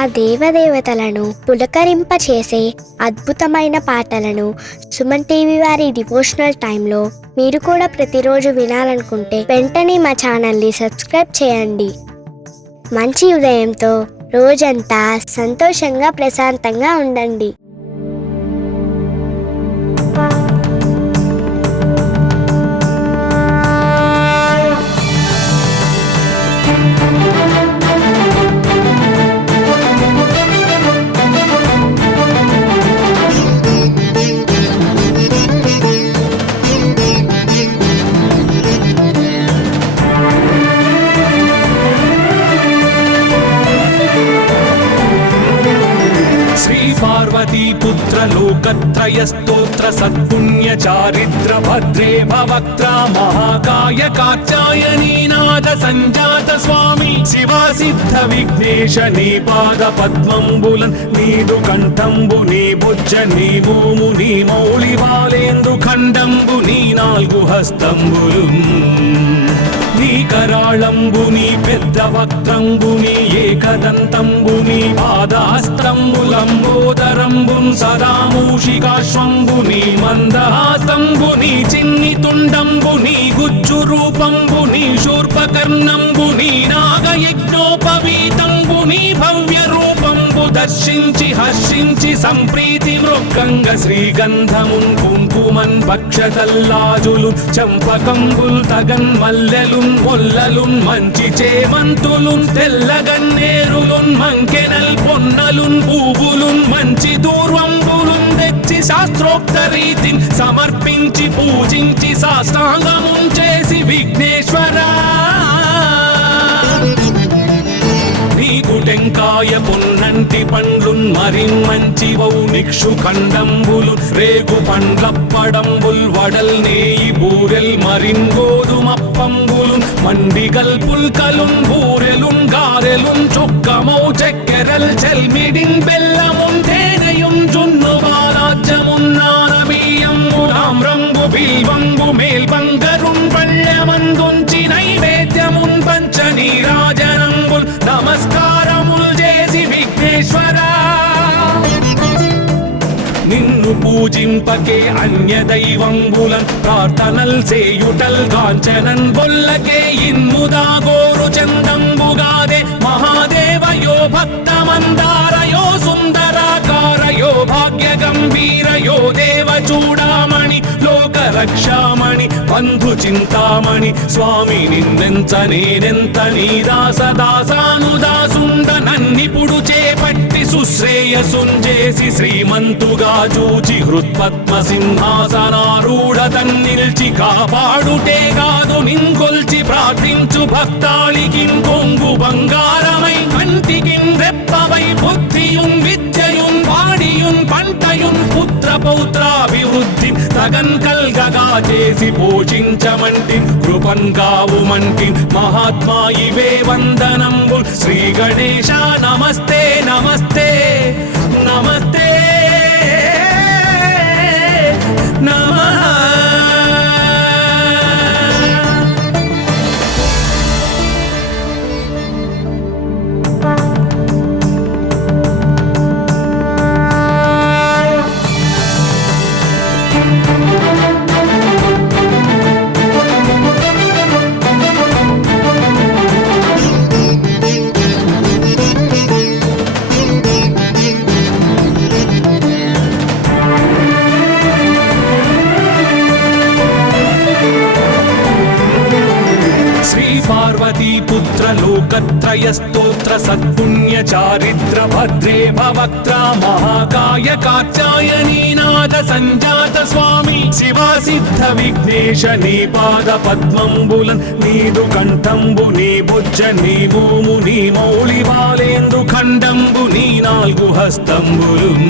ఆ దేవదేవతలను పులకరింపచేసే అద్భుతమైన పాటలను సుమన్ టీవీ వారి డివోషనల్ టైంలో మీరు కూడా ప్రతిరోజు వినాలనుకుంటే వెంటనే మా ఛానల్ని సబ్స్క్రైబ్ చేయండి. మంచి ఉదయంతో రోజంతా సంతోషంగా ప్రశాంతంగా ఉండండి. पार्वतीपुत्र लोकत्रयस्तोत्र सत्पुण्य चारित्र भद्रे भवक्त्रा महाकाय कात्यायनीनाद संजात स्वामी शिवा सिद्ध विघ्नेश नी पाद पद्मंबुलन् नीदु कंठंबु नी भुज नी भूमु नी मौळि बालेंदु खंडंबु नी नाल्गु हस्तंबुलुन् నీ కరాళంబుని పెద్ద వక్త్రంబుని ఏకదంతంబుని పాదాస్త్రంబులంబోదరంబున్ సదా మూషికాశ్వంబుని మందహాస్తంబుని చిన్ని తుండంబుని గుజ్జు రూపంబుని శూర్పకర్ణంబుని నాగయజ్ఞోపవీతంబుని భవ్య రూపంబు దర్శించి హర్షించి సంప్రీతి మృక్కంగ శ్రీగంధమున్ కుంకుమన్ భక్షతల్లాజులు చంపకంబుల్ తగన్ మల్లెలున్ మొల్లలున్ మంచి చేమంతులున్ తెల్లగన్నేరులున్ మంకెనల్ పొన్నలున్ పూవులున్ మంచి దూర్వంబులున్ తెచ్చి శాస్త్రోక్త రీతిని సమర్పించి పూజించి సాష్టాంగమున్ చేసి విఘ్నేశ్వరా టెంకాయ పొన్నంటి పండ్లున్ మరిన్మంచి వౌనిక్షు ఖండంబులు రేగు పండ్లప్పడంబుల్ వడల్ నేయి బూరెల్ మరిన్ గోధుమప్పంబులు మండిగల్ పుల్కలున్ బూరెలున్ గారెలున్ చొక్కమౌ చెక్కెరల్ చెల్మిడిన్ బెల్లమున్ తేనెయున్ జున్ను బాలాజ్యమున్ నానబియ్యంబు తామ్రంబు బిల్వంబు మేల్బంగరున్ పళ్ళెమందుంచి నైవేద్యమున్ పంచ నీరాజనంబుల్ నమస్కారముల్ చేసి విఘ్నేశ్వరా నిన్ను పూజింపకే అన్య దైవంబులన్ ప్రార్థనల్ సేయుటల్ కాంచనన్ బొల్లకే ఇన్ముదా గోరు చందంబుగాదే మహాదేవయో భక్తమందారయో సుందరాకారయో భాగ్య గంభీరయో దేవ చూడామణి లోక రక్షామణి బంధు చింతామణి స్వామి నిన్నెంత నేనెంత నీ దాసదాసానుదాసుండ నన్నిపుడు చేపట్టి సుశ్రేయసుంజేసి శ్రీమంతుగా చూచి హృత్పద్మ సింహాసనారూఢ తన్నిల్చి కాపాడుటే కాదు నింకొల్చి ప్రార్థించు భక్తాళికిన్ కొంగు బంగారమై కంటికిన్ రెప్పవై బుద్ధియున్ విద్యయున్ వాడియున్ పంటయున్ పుత్ర పౌత్రాభివృద్ధి తగన్ కల్గగా చేసి పోషించమంటి కృపన్ కావుమంటి మహాత్మా ఇవే వందనంబు శ్రీ గణేశ నమస్తే నమస్తే నమస్తే నమః. पार्वतीपुत्र लोकत्रयस्तोत्र सत्पुण्य चारित्र भद्रे भवक्त्रा महाकाय कात्यायनीनाद संजात स्वामी शिवा सिद्ध विघ्नेश नी पाद पद्मंबुलन् नीदु कंठंबु नी भुज नी भूमु नी मौळि बालेंदु खंडंबु नी नाल्गु हस्तंबुलुन्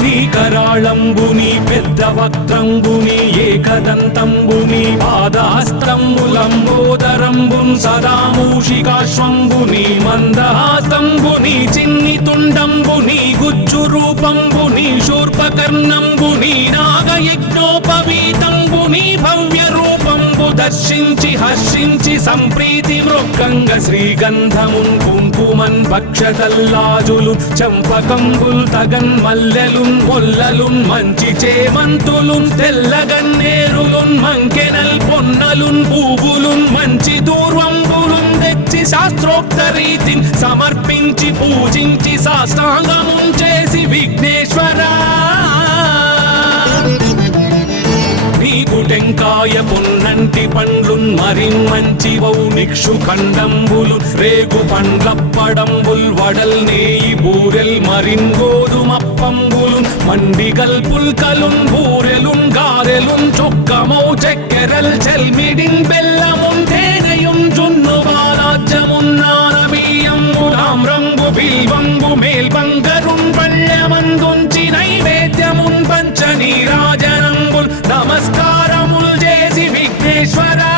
నీ కరాళంబుని పెద్ద వక్త్రంబుని ఏకదంతంబుని పాదాస్త్రంబులంబోదరంబున్ సదా మూషికాశ్వంబుని మందహాస్తంబుని చిన్ని తుండంబుని గుజ్జు రూపంబుని శూర్పకర్ణంబుని నాగయజ్ఞోపవీతంబుని భవ్య రూపంబు దర్శించి హర్షించి సంప్రీతి మృక్కంగ శ్రీగంధమున్ కుంకుమన్ భక్షతల్లాజులు చంపకంబుల్ తగన్ మల్లెలున్ మొల్లలున్ మంచి చేమంతులున్ తెల్లగన్నేరులున్ మంకెనల్ పొన్నలున్ పూబులున్ మంచి దూర్వంబులున్ తెచ్చి శాస్త్రోక్త రీతిని సమర్పించి పూజించి సాష్టాంగమున్ చేసి విఘ్నేశ్వరా నీకు టెంకాయ పొన్నంటి పండ్లున్ మరిన్మంచివౌ నిక్షు ఖండంబులు రేగు పండ్లప్పడంబుల్ వడల్ నేయి బూరెల్ మరిన్ గోధుమప్పంబులు మండిగల్ పుల్కలున్ బూరెలున్ గారెలున్ చొక్కమౌ చెక్కెరల్ చెల్మిడిన్ బెల్లమున్ తేనెయున్ జున్ను బాలాజ్యమున్ నానబియ్యంబులాం రంగు బిల్వంగు మేల్బంగరున్ పళ్ళమందుంచి నైవేద్యమున్ పంచ నీరాజనంబుల్ నమస్కారముల్ చేసి విఘ్నేశ్వరా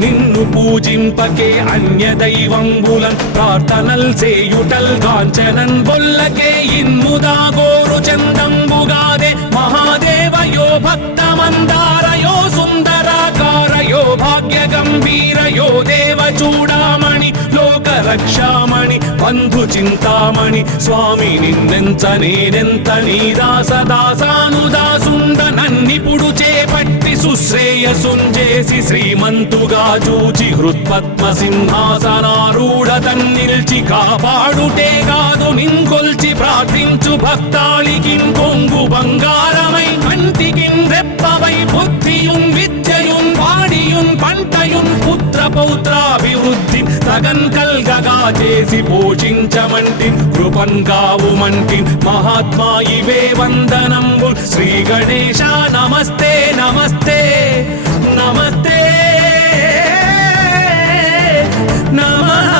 నిన్ను పూజింపకే అన్య దైవంబులన్ ప్రార్థనల్ చేయుటల్ కాంచనన్ బొల్లకే ఇన్ముదా గోరు చందంబుగాదే మహాదేవయో భక్తమందారయో సుందరాకారయో భాగ్య గంభీరయో దేవ చూడామణి లోక రక్షామణి బంధు చింతామణి స్వామి నిన్నెంత నేనెంత నీ దాసదాసానుదాసుండ నన్నిపుడు చేపట్టి సుశ్రేయసుంజేసి శ్రీమంతుగా చూచి హృత్పద్మ సింహాసనారూఢ తన్నిల్చి కాపాడుటే కాదు నింకొల్చి ప్రార్థించు భక్తాళికిన్ కొంగు బంగారమై కంటికిన్ రెప్పవై బుద్ధియున్ విద్యయున్ వాడియున్ పంటయున్ పుత్ర పౌత్రాభివృద్ధి తగన్ కల్గగా చేసి పోషించమంటి కృపన్ కావుమంటి మహాత్మా ఇవే వందనంబు శ్రీ గణేశ నమస్తే నమస్తే నమస్తే నమః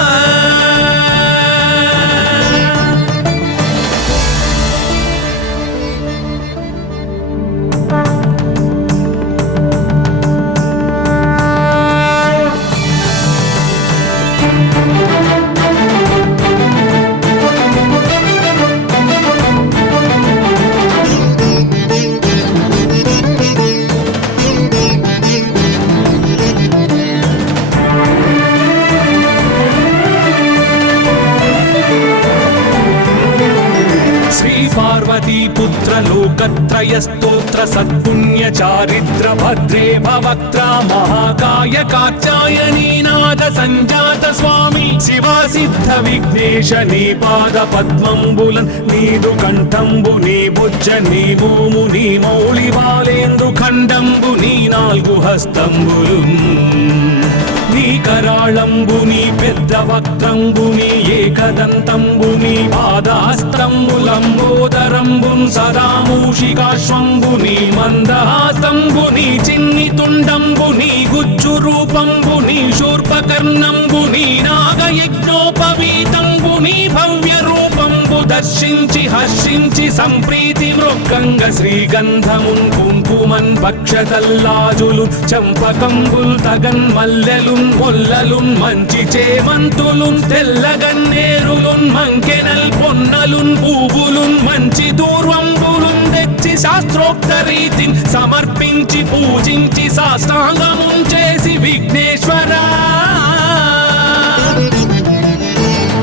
लोकत्रय स्तोत्र सत्पुण्य चारित्र भद्रे भवक्त्रा महाकाय कात्यायनी नाद संजात स्वामी शिवा सिद्ध विघ्नेश नी पाद पद्मंबुलन नीदु कंठंबु नी बुज्ज नी भूमु नी मौళి బాలేందు ఖండంబు నీ నాలుగు హస్తంబులున్ నీ కరాళంబు నీ పెద్ద వక్త్రంబు నీ ఏకదంతంబు నీ పాదహస్తంబులంబోదరంబున్ సదా మూషికాశ్వంబు నీ మందహాసంబు నీ చిన్ని తుండంబు నీ గుజ్జు రూపంబు నీ శూర్పకర్ణంబు నీ నాగయజ్ఞోపవీతంబు నీ భవ్య రూపంబు దర్శించి హర్షించి సంప్రీతి మృక్కంగ శ్రీగంధమున్ కుంకుమన్ భక్షతల్లాజులు చంపకంబుల్ తగన్ మల్లెలున్ మొల్లలున్ మంచి చేమంతులున్ తెల్లగన్నేరులున్ మంకెనల్ పొన్నలున్ పూబులున్ మంచి దూర్వంబులున్ తెచ్చి శాస్త్రోక్త రీతిని సమర్పించి పూజించి సాష్టాంగమున్ చేసి విఘ్నేశ్వరా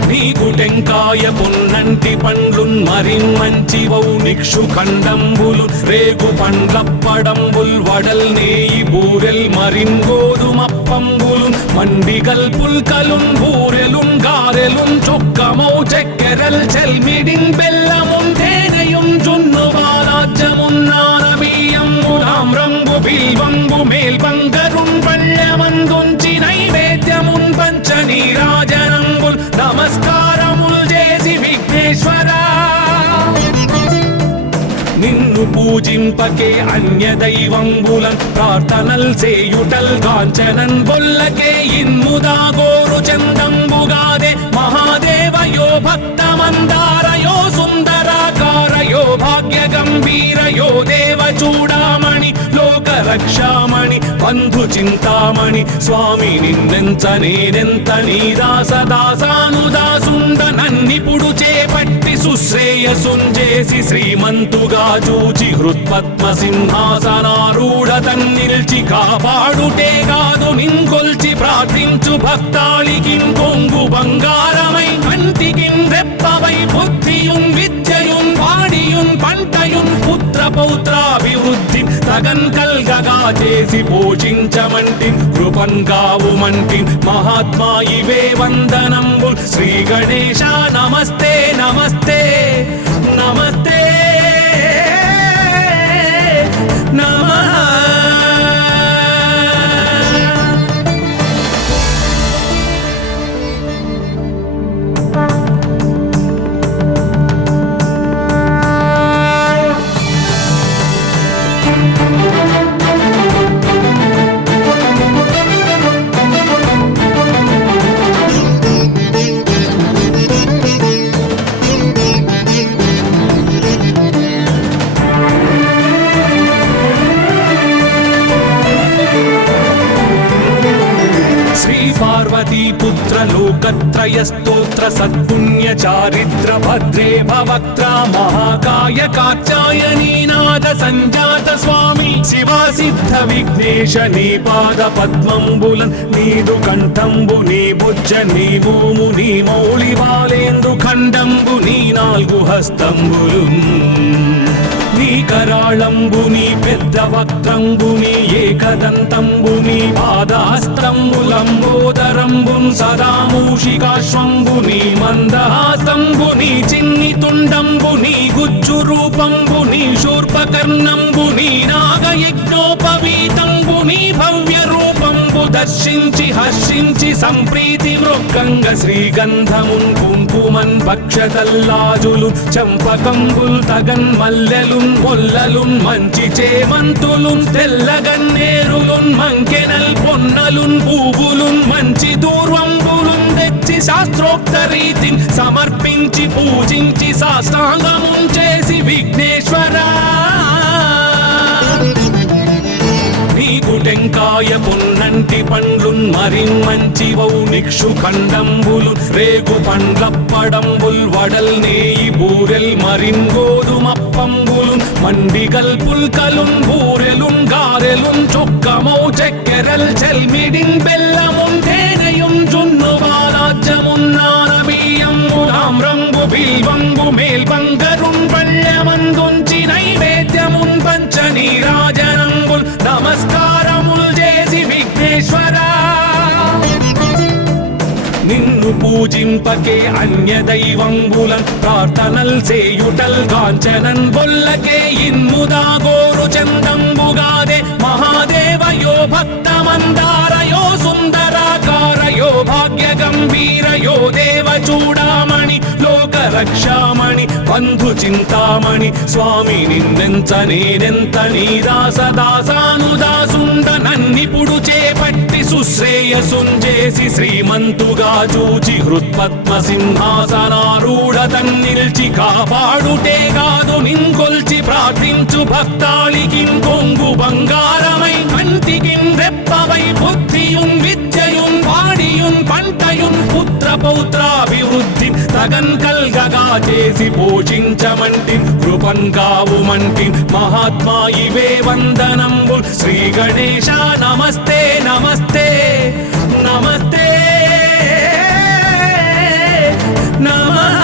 నీకు టెంకాయ పొన్నంటి పండ్లున్ మరిన్మంచివౌ నిక్షు ఖండంబులు రేగు పండ్లప్పడంబుల్ వడల్ నేయి బూరెల్ మరిన్ గోధుమప్పంబులు మండిగల్ పుల్కలున్ బూరెలున్ గారెలున్ చొక్కమౌ చెక్కెరల్ చెల్మిడిన్ బెల్లమున్ తేనెయున్ జున్ను బాలాజ్యమున్ నానబియ్యంబులాం రంగు బిల్వంగు మేల్బంగరున్ పళ్ళమందుంచి నైవేద్యమున్ పంచ నీరాజనంబుల్ నమస్కారముల్ చేసి విఘ్నేశ్వరా నిన్ను పూజింపకే అన్య దైవంబులన్ ప్రార్థనల్ చేయుటల్ కాంచనన్ బొల్లకే ఇన్ముదా గోరు చందంబుగాదే మహాదేవయో భక్తమందారయో సుందరాకారయో భాగ్య గంభీరయో దేవ చూడామణి లోక రక్షామణి బంధు చింతామణి స్వామి నిన్నెంత నేనెంత నీ దాసదాసానుదాసుండ నన్నిపుడు చేపట్టి సుశ్రేయ శ్రేయసుంజేసి శ్రీమంతుగా చూచి హృత్పద్మ సింహాసనారూఢ తన్నిల్చి కాపాడుటే కాదు నింకొల్చి ప్రార్థించు భక్తాళికి కొంగు బంగారమై కంటికి రెప్పవై బుద్ధియున్ విద్యయున్ వాడియున్ పంటయున్ పుత్ర పౌత్రాభివృద్ధి తగన్ కల్గగా చేసి పోషించమంటి కృపన్ కావుమంటి మహాత్మా ఇవే వందనంబు శ్రీ గణేశ నమస్తే నమస్తే నమస్తే నమః. पार्वतीपुत्र लोकत्रयस्तोत्र सत्पुण्य चारित्र भद्रे भवक्त्र महाकाय कात्यायनीनाथ संजात स्वामी शिवा सिद्ध विघ्नेश नी पाद पद्मंबुलन् नीदु कंठंबु नी बुज्ज नी भूमु नी मौळि बालेंदु खंडंबु नी नाल्गु हस्తంబులున్ నీ కరాళంబుని పెద్ద వక్త్రంబుని ఏకదంతంబుని పాదహస్తంబులంబోదరంబున్ సదా మూషికాశ్వంబుని మందహాసంబుని చిన్ని తుండంబుని గుజ్జు రూపంబుని శూర్పకర్ణంబుని నాగయజ్ఞోపవీతంబుని భవ్య రూపంబు దర్శించి హర్షించి సంప్రీతి మృగంగ శ్రీగంధమున్ కుంకుమన్ భక్షతల్లాజులు చంపకంబుల్ తగన్ మల్లెలున్ మొల్లలున్ మంచి చేమంతులున్ తెల్లగన్నేరులున్ మంకెనల్ పొన్నలున్ పూవులున్ మంచి దూర్వంబులున్ తెచ్చి శాస్త్రోక్త రీతిని సమర్పించి పూజించి సాష్టాంగమున్ చేసి విఘ్నేశ్వరా నీకు టెంకాయ పొన్నంటి పండ్లున్ మరిన్ మంచివౌ నిక్షు ఖండంబులు రేగు పండ్లప్పడంబుల్ వడల్ నేయి బూరెల్ మరిన్ గోధుమప్పంబులు మండిగల్ పుల్కలున్ బూరెలున్ గారెలున్ చొక్కమౌ చెక్కెరల్ చెల్మిడిన్ బెల్లమున్ తేనెయున్ జున్ను బాలాజ్యమున్ నానబియ్యంబులామ్రంబు బిల్వంబు మేల్బంగరున్ పళ్ళమందుంచి నైవేద్యమున్ పంచ నీరాజనంబుల్ నమస్కారముల్ చేసి విఘ్నేశ్వరా నిన్ను పూజింపకే అన్య దైవంబులన్ ప్రార్థనల్ చేయుటల్ కాంచనన్ బొల్లకే ఇన్ముదా గోరు చందంబుగాదే మహాదేవయో భక్తమందారయో సుందరాకారయో భాగ్య గంభీరయో దేవ చూడామణి లోక రక్షామణి బంధు చింతామణి స్వామి నిన్నెంత నేనెంత నీ దాసదాసానుదాసుండ నన్నిపుడు చేపట్టి సుశ్రేయసుంజేసి శ్రీమంతుగా చూచి హృత్పద్మ సింహాసనారూఢ తన్నిల్చి కాపాడుటే కాదు నింకొల్చి ప్రార్థించు భక్తాళికి కొంగు బంగారమై కంటికి రెప్పవై బుద్ధియున్ విద్యయున్ వాడియున్ పంటయున్ పుత్ర పౌత్రాభివృద్ధి తగన్ కల్గగా చేసి పోషించమంటి కృపన్ కావుమంటి మహాత్మా ఇవే వందనంబు శ్రీ గణేశ నమస్తే నమస్తే నమస్తే నమః.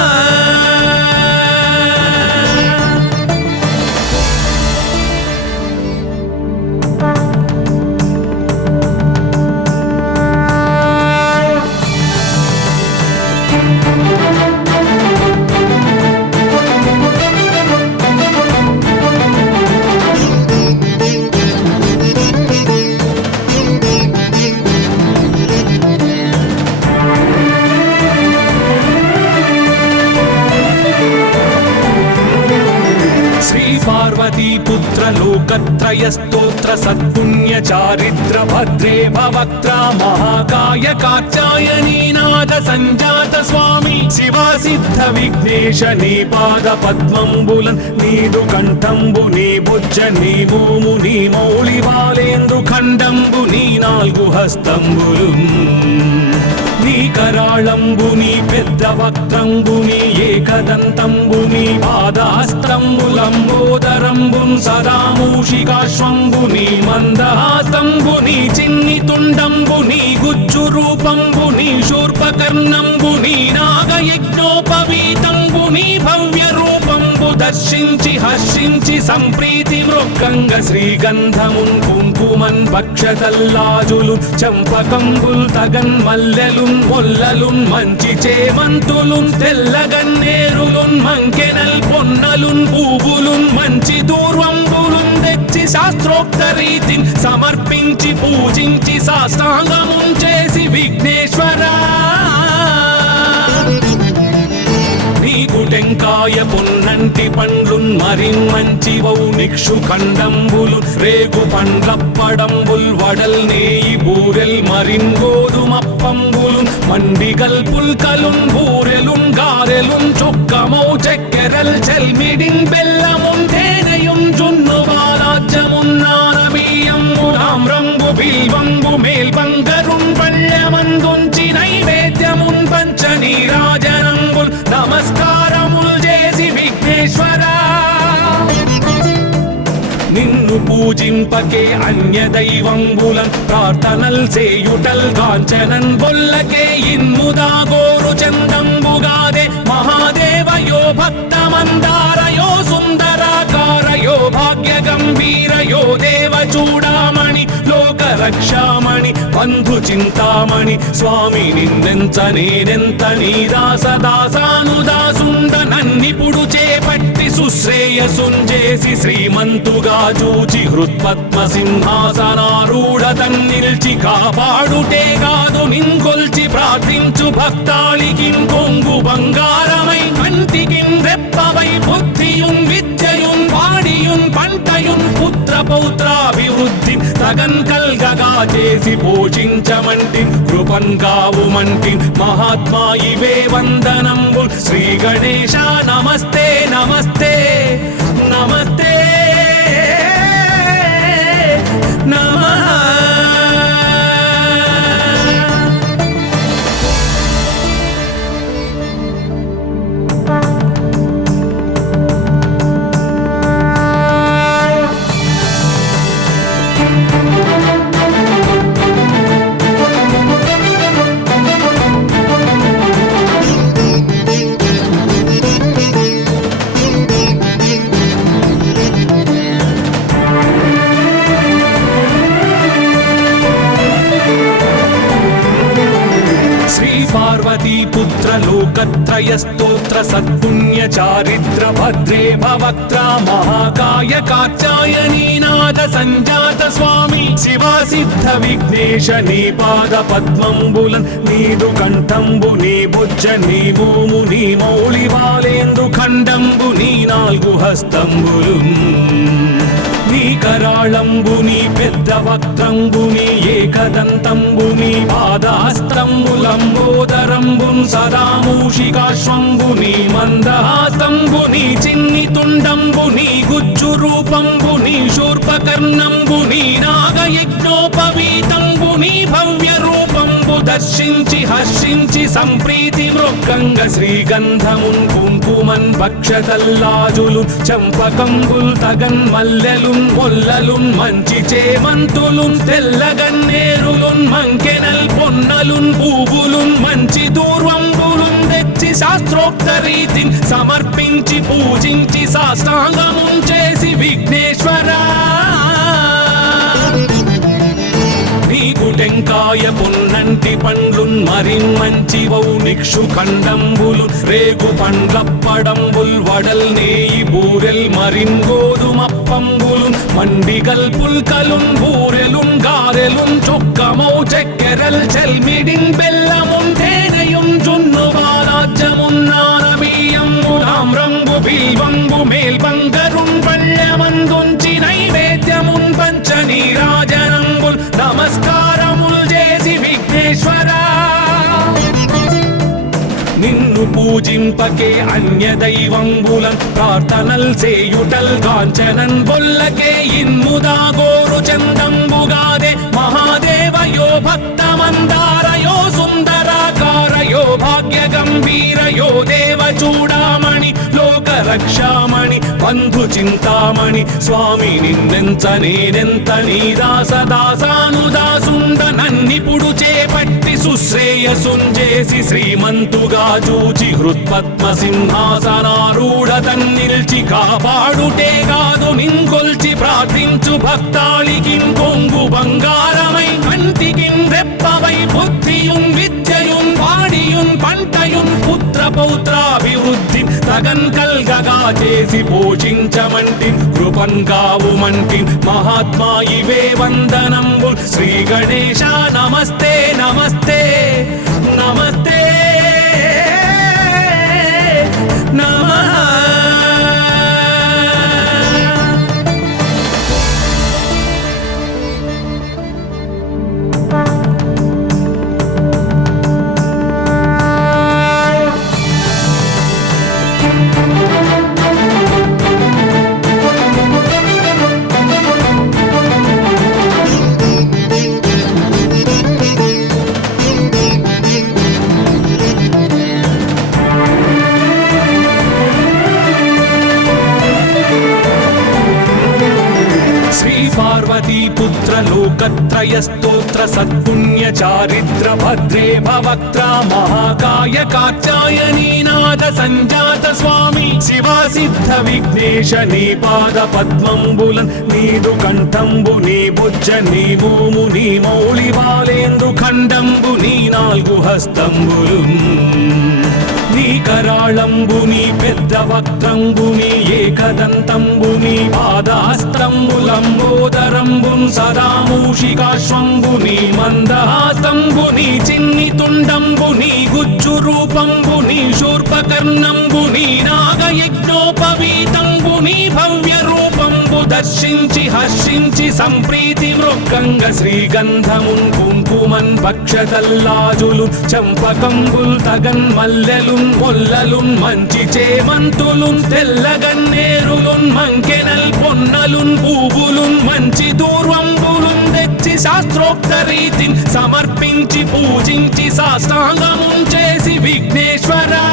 पार्वतीपुत्र लोकत्रयस्तोत्र सत्पुण्य चारित्र भद्रे भवक्त्र महाकाय कात्यायनीनाथ संजात स्वामी शिवा सिद्ध विघ्नेश नी पाद पद्मंबुलन् नीदु कंठंबु नी बुज्ज नी भूमु नी मौळि बालेंदु खंडंबु नी नाल्गु हस्తంబులున్ నీ కరాళ కరాళంబుని పెద్ద వక్త్రంబుని ఏకదంతంబుని పాదాస్తంబులంబోదరంబున్ సదామూషికాశ్వంబుని మందహాస్తంబుని చిన్ని తుండంబుని గుజ్జు రూపంబుని శూర్పకర్ణంబుని నాగయజ్ఞోపవీతంబుని భవ్య రూపంబు దర్శించి హర్షించి సంప్రీతి మృక్కంగ శ్రీగంధమున్ కుంకుమన్ భక్షతల్లాజులు చంపకంబుల్ తగన్ మల్లెలున్ మొల్లలున్ మంచి చేమంతులున్ తెల్లగన్నేరులున్ మంకెనల్ పొన్నలున్ పూవులున్ మంచి దూర్వంబులున్ తెచ్చి శాస్త్రోక్త రీతిని సమర్పించి పూజించి సాష్టాంగమున్ చేసి విఘ్నేశ్వరా నీకు టెంకాయ పొన్నంటి పండ్లున్ మరిన్ మంచివౌ నిక్షు ఖండంబులు రేగు పండ్లప్పడంబుల్ వడల్ నేయి బూరెల్ మరిన్ గోధుమప్పంబులు మండిగల్ పుల్కలున్ బూరెలున్ గారెలున్ చొక్కమౌ చెక్కెరల్ చెల్మిడిన్ బెల్లమున్ తేనెయున్ జున్ను బాలాజ్యమున్ నానబియ్యంబు తామ్రంబు బిల్వంబు మేల్బంగరున్ పళ్ళమందుంచి నైవేద్యమున్ పంచ నీరాజనంబుల్ నమస్కారముల్ చేసి విఘ్నేశ్వరా నిన్ను పూజింపకే అన్య దైవంబులన్ ప్రార్థనల్ చేయుటల్ కాంచనన్ బొల్లకే ఇన్ముదా గోరు చందంబుగాదే మహాదేవయో భక్తమందారయో సుందరాకారయో భాగ్య గంభీరయో దేవ చూడామణి లోక రక్షామణి బంధు చింతామణి స్వామి నిన్నెంత నేనెంత నీ దాసదాసానుదాసుండ నన్నిపుడు చేపట్టి సుశ్రేయసుంజేసి శ్రీమంతుగా చూచి హృత్పద్మ సింహాసనారూఢ తన్నిల్చి కాపాడుటే కాదు నింకొల్చి ప్రార్థించు భక్తాళికి కొంగు బంగారమై కంటికిన్ రెప్పవై బుద్ధియున్ విద్యయున్ వాడియున్ పంటయున్ పుత్ర పౌత్రాభివృద్ధి తగన్ కల్గగా చేసి పోషించమంటి కృపన్ కావుమంటి మహాత్మా ఇవే వందనంబు శ్రీ గణేశ నమస్తే నమస్తే నమస్తే నమః పార్వతీపుత్ర లోకత్రయ స్తోత్ర సత్పుణ్య చారిత్ర భద్రే భవక్త్రా మహాకాయ కాత్యాయనీనాథ సంజాత స్వామి శివా సిద్ధ విఘ్నేశ నీ పాద పద్మంబులన్ నీదు కంఠంబు నీ బుజ్జ నీ భూము నీ మౌళి బాలేందు ఖండంబు నీ నాలుగు హస్తంబులు నీ కరాళంబుని పెద్ద వక్త్రంబుని ఏకదంతంబుని పాదాస్తంబులంబోదరంబున్ సదామూషికాశ్వంబుని మందహాస్తంబుని చిన్ని తుండంబుని గుజ్జు రూపంబుని శూర్పకర్ణంబుని నాగయజ్ఞోపవీతంబుని భవ్య రూపంబు దర్శించి హర్షించి సంప్రీతి మృక్కంగ శ్రీగంధమున్ కుంకుమన్ భక్షతల్లాజులు చంపకంబుల్ తగన్ మల్లెలున్ మొల్లలున్ మంచి చేమంతులున్ తెల్లగన్నేరులున్ మంకెనల్ పొన్నలున్ పూవులున్ మంచి దూర్వంబులున్ తెచ్చి శాస్త్రోక్త రీతిని సమర్పించి పూజించి సాష్టాంగమున్ చేసి విఘ్నేశ్వరా నీకు టెంకాయ పొన్నంటి పండ్లున్ మరిన్ మంచివౌ నిక్షు ఖండంబులు రేగు పండ్లప్పడంబుల్ వడల్ నేయి బూరెల్ మరిన్ గోధుమప్పంబులు మండిగల్ పుల్కలున్ బూరెలున్ గారెలున్ చొక్కమౌ చెక్కెరల్ చెల్మిడిన్ బెల్లమున్ తేనెయున్ జున్ను బాలాజ్యమున్ నానబియ్యంబు తామ్రంబు బిల్వంబు మేల్బంగరున్ పళ్ళమందుంచి నైవేద్యమున్ పంచ నీరాజనంబుల్ నమస్కారముల్ చేసి విఘ్నేశ్వరా నిన్ను పూజింపకే అన్య దైవంబులన్ ప్రార్థనల్ చేయుటల్ కాంచనన్ బొల్లకే ఇన్ముదా గోరు చందంబుగాదే మహాదేవయో భక్తమందారయో సుందరాకారయో గంభీరయో దేవ చూడామణి లోక రక్షామణి బంధు చింతామణి స్వామి నిన్నెంత నేనెంత నీ దాసదాసానుదాసుండ నన్నిపుడు చేపట్టి సుశ్రేయసుంజేసి శ్రీమంతుగా చూచి హృత్పద్మ సింహాసనారూఢ తన్నిల్చి కాపాడుటే కాదు నింకొల్చి ప్రార్థించు భక్తాళికిం కొంగు బంగారమై కంటికిం రెప్పవై బుద్ధియుం విద్యయుం వాడియుం పంటయుం పుత్ర పౌత్రాభివృద్ధి తగన్ కల్గగా చేసి పోషించమంటి కృపన్ కావుమంటి మహాత్మా ఇవే వందనంబు శ్రీ గణేశ నమస్తే నమస్తే నమస్తే నమః. लोकत्रय स्तोत्र सत्पुण्य चारित्र भद्रे भवक्त्र महाकाय कात्यायनी नाद संजात स्वामी शिवा सिद्ध विघ्नेश नी पाद पद्मंबुलन् नीदु कंठंबु नी बुज्ज नी भूमु नी मौळि बालेंदु खंडंबु नी नाल्गु हस्तंबुलुन् నీ కరాళంబుని పెద్ద వక్త్రంబుని ఏకదంతంబుని పాదహస్తంబులంబోదరంబున్ సదా మూషికాశ్వంబుని మందహాస్తంబుని చిన్ని తుండంబుని గుజ్జు రూపంబుని శూర్పకర్ణంబుని నాగయజ్ఞోపవీతంబుని భవ్య రూపంబు దర్శించి హర్షించి సంప్రీతి మృక్కంగ శ్రీగంధమున్ కుంకుమన్ భక్షతల్లాజులు చంపకంబుల్ తగన్ మల్లెలున్ మొల్లలున్ మంచి చేమంతులున్ తెల్లగన్నేరులున్ మంకెనల్ పొన్నలున్ పూవులున్ మంచి దూర్వంబులున్ తెచ్చి శాస్త్రోక్త రీతిని సమర్పించి పూజించి సాష్టాంగమున్ చేసి విఘ్నేశ్వరా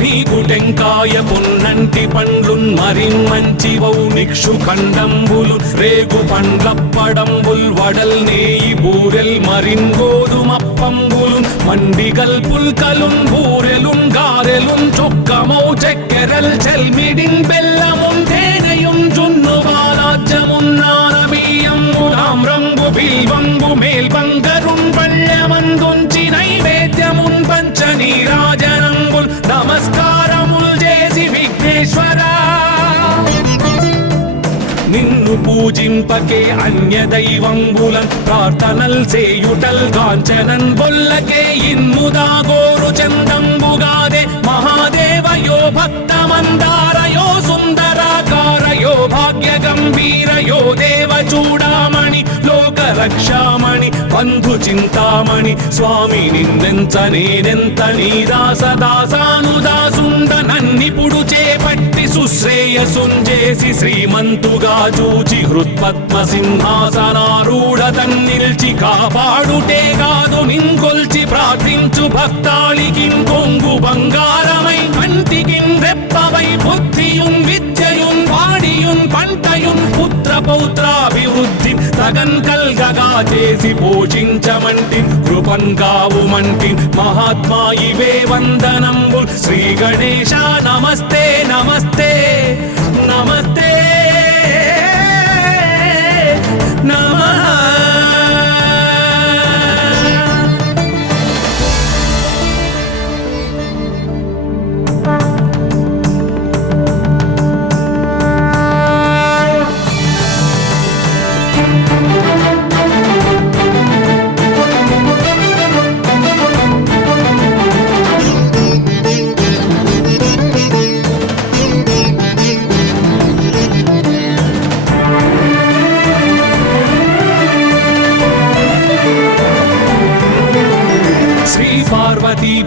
నీకు టెంకాయ పొన్నంటి పండ్లున్ మరిన్మంచివౌ నిక్షు ఖండంబులు రేగు పండ్లప్పడంబుల్ వడల్ నేయి బూరెల్ మరిన్ గోధుమప్పంబులు మండిగల్ పుల్కలున్ బూరెలున్ గారెలున్ చొక్కమౌ చెక్కెరల్ చెల్మిడిన్ బెల్లమున్ తేనెయున్ జున్ను బాలాజ్యమున్ నానబియ్యంబులామ్రంబు బిల్వంబు మేల్బంగరున్ పళ్ళెమందుంచి నైవేద్యమున్ పంచ నీరాజనంబుల్ నమస్కారముల్ చేసి విఘ్నేశ్వరా నిన్ను పూజింపకే అన్య దైవంబులన్ ప్రార్థనల్ చేయుటల్ కాంచనన్ బొల్లకే ఇన్ముదా గోరు చందంబుగాదే మహాదేవయో భక్తమందారయో సుందరాకారయో భాగ్య గంభీరయో దేవ చూడామణి లోక రక్షామణి బంధు చింతామణి స్వామి నిన్నెంత నేనెంత నీ దాసదాసానుదాసుండ నన్నిపుడు చేపట్టి సుశ్రేయసుంజేసి శ్రీమంతుగా చూచి హృత్పద్మ సింహాసనారూఢ తన్నిల్చి కాపాడుటే కాదు నింకొల్చి ప్రార్థించు భక్తాళికిం కొంగు బంగారమై కంటికిం రెప్పవై బుద్ధియుం విద్యయుం వాడియుం పంటయుం పుత్ర పౌత్రాభివృద్ధి తగన్ కల్గగా చేసి పోషించమంటి కృపన్ కావుమంటి మహాత్మా ఇవే వందనంబు శ్రీ గణేశ నమస్తే నమస్తే నమస్తే నమః.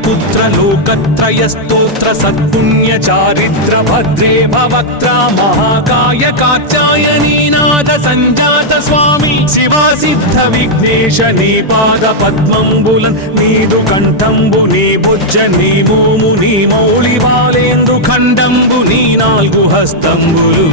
పుత్ర లోకత్రయ స్తోత్ర సత్పుణ్య చారిత్ర భద్రే భవక్త్రా మహాకాయ కాత్యాయనీ నాద సంజాత స్వామి శివా సిద్ధ విఘ్నేశ నీ పాద పద్మంబులన్ నీదు కంఠంబు నీ బుజ్జ నీ భూము నీ మౌళి బాలేందు ఖండంబు నీ నాలుగు హస్తంబులు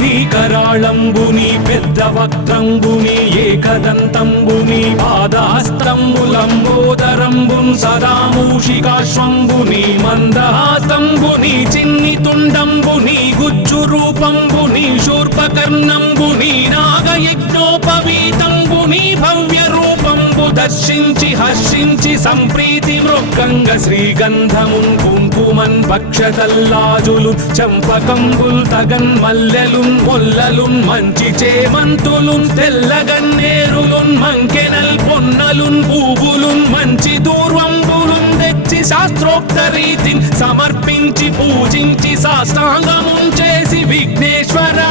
నీ కరాళంబు నీ పెద్ద వక్త్రంబు నీ ఏకదంతంబు నీ పాదహస్తంబులంబోదరంబున్ సదా మూషికాశ్వంబు నీ మందహాస్తంబు నీ చిన్ని తుండంబు నీ గుజ్జు రూపంబు నీ శూర్పకర్ణంబు నీ నాగయజ్ఞోపవీతంబు నీ భవ్య రూపంబు దర్శించి హర్షించి సంప్రీతి మృక్కంగ శ్రీగంధమున్ కుంకుమన్ భక్షతల్లాజులు చంపకంబుల్ తగన్ మల్లెలున్ మొల్లలున్ మంచి చేమంతులున్ తెల్లగన్నేరులున్ మంకెనల్ పొన్నలున్ పూవులున్ మంచి దూర్వంబులున్ తెచ్చి శాస్త్రోక్త రీతిని సమర్పించి పూజించి సాష్టాంగమున్ చేసి విఘ్నేశ్వరా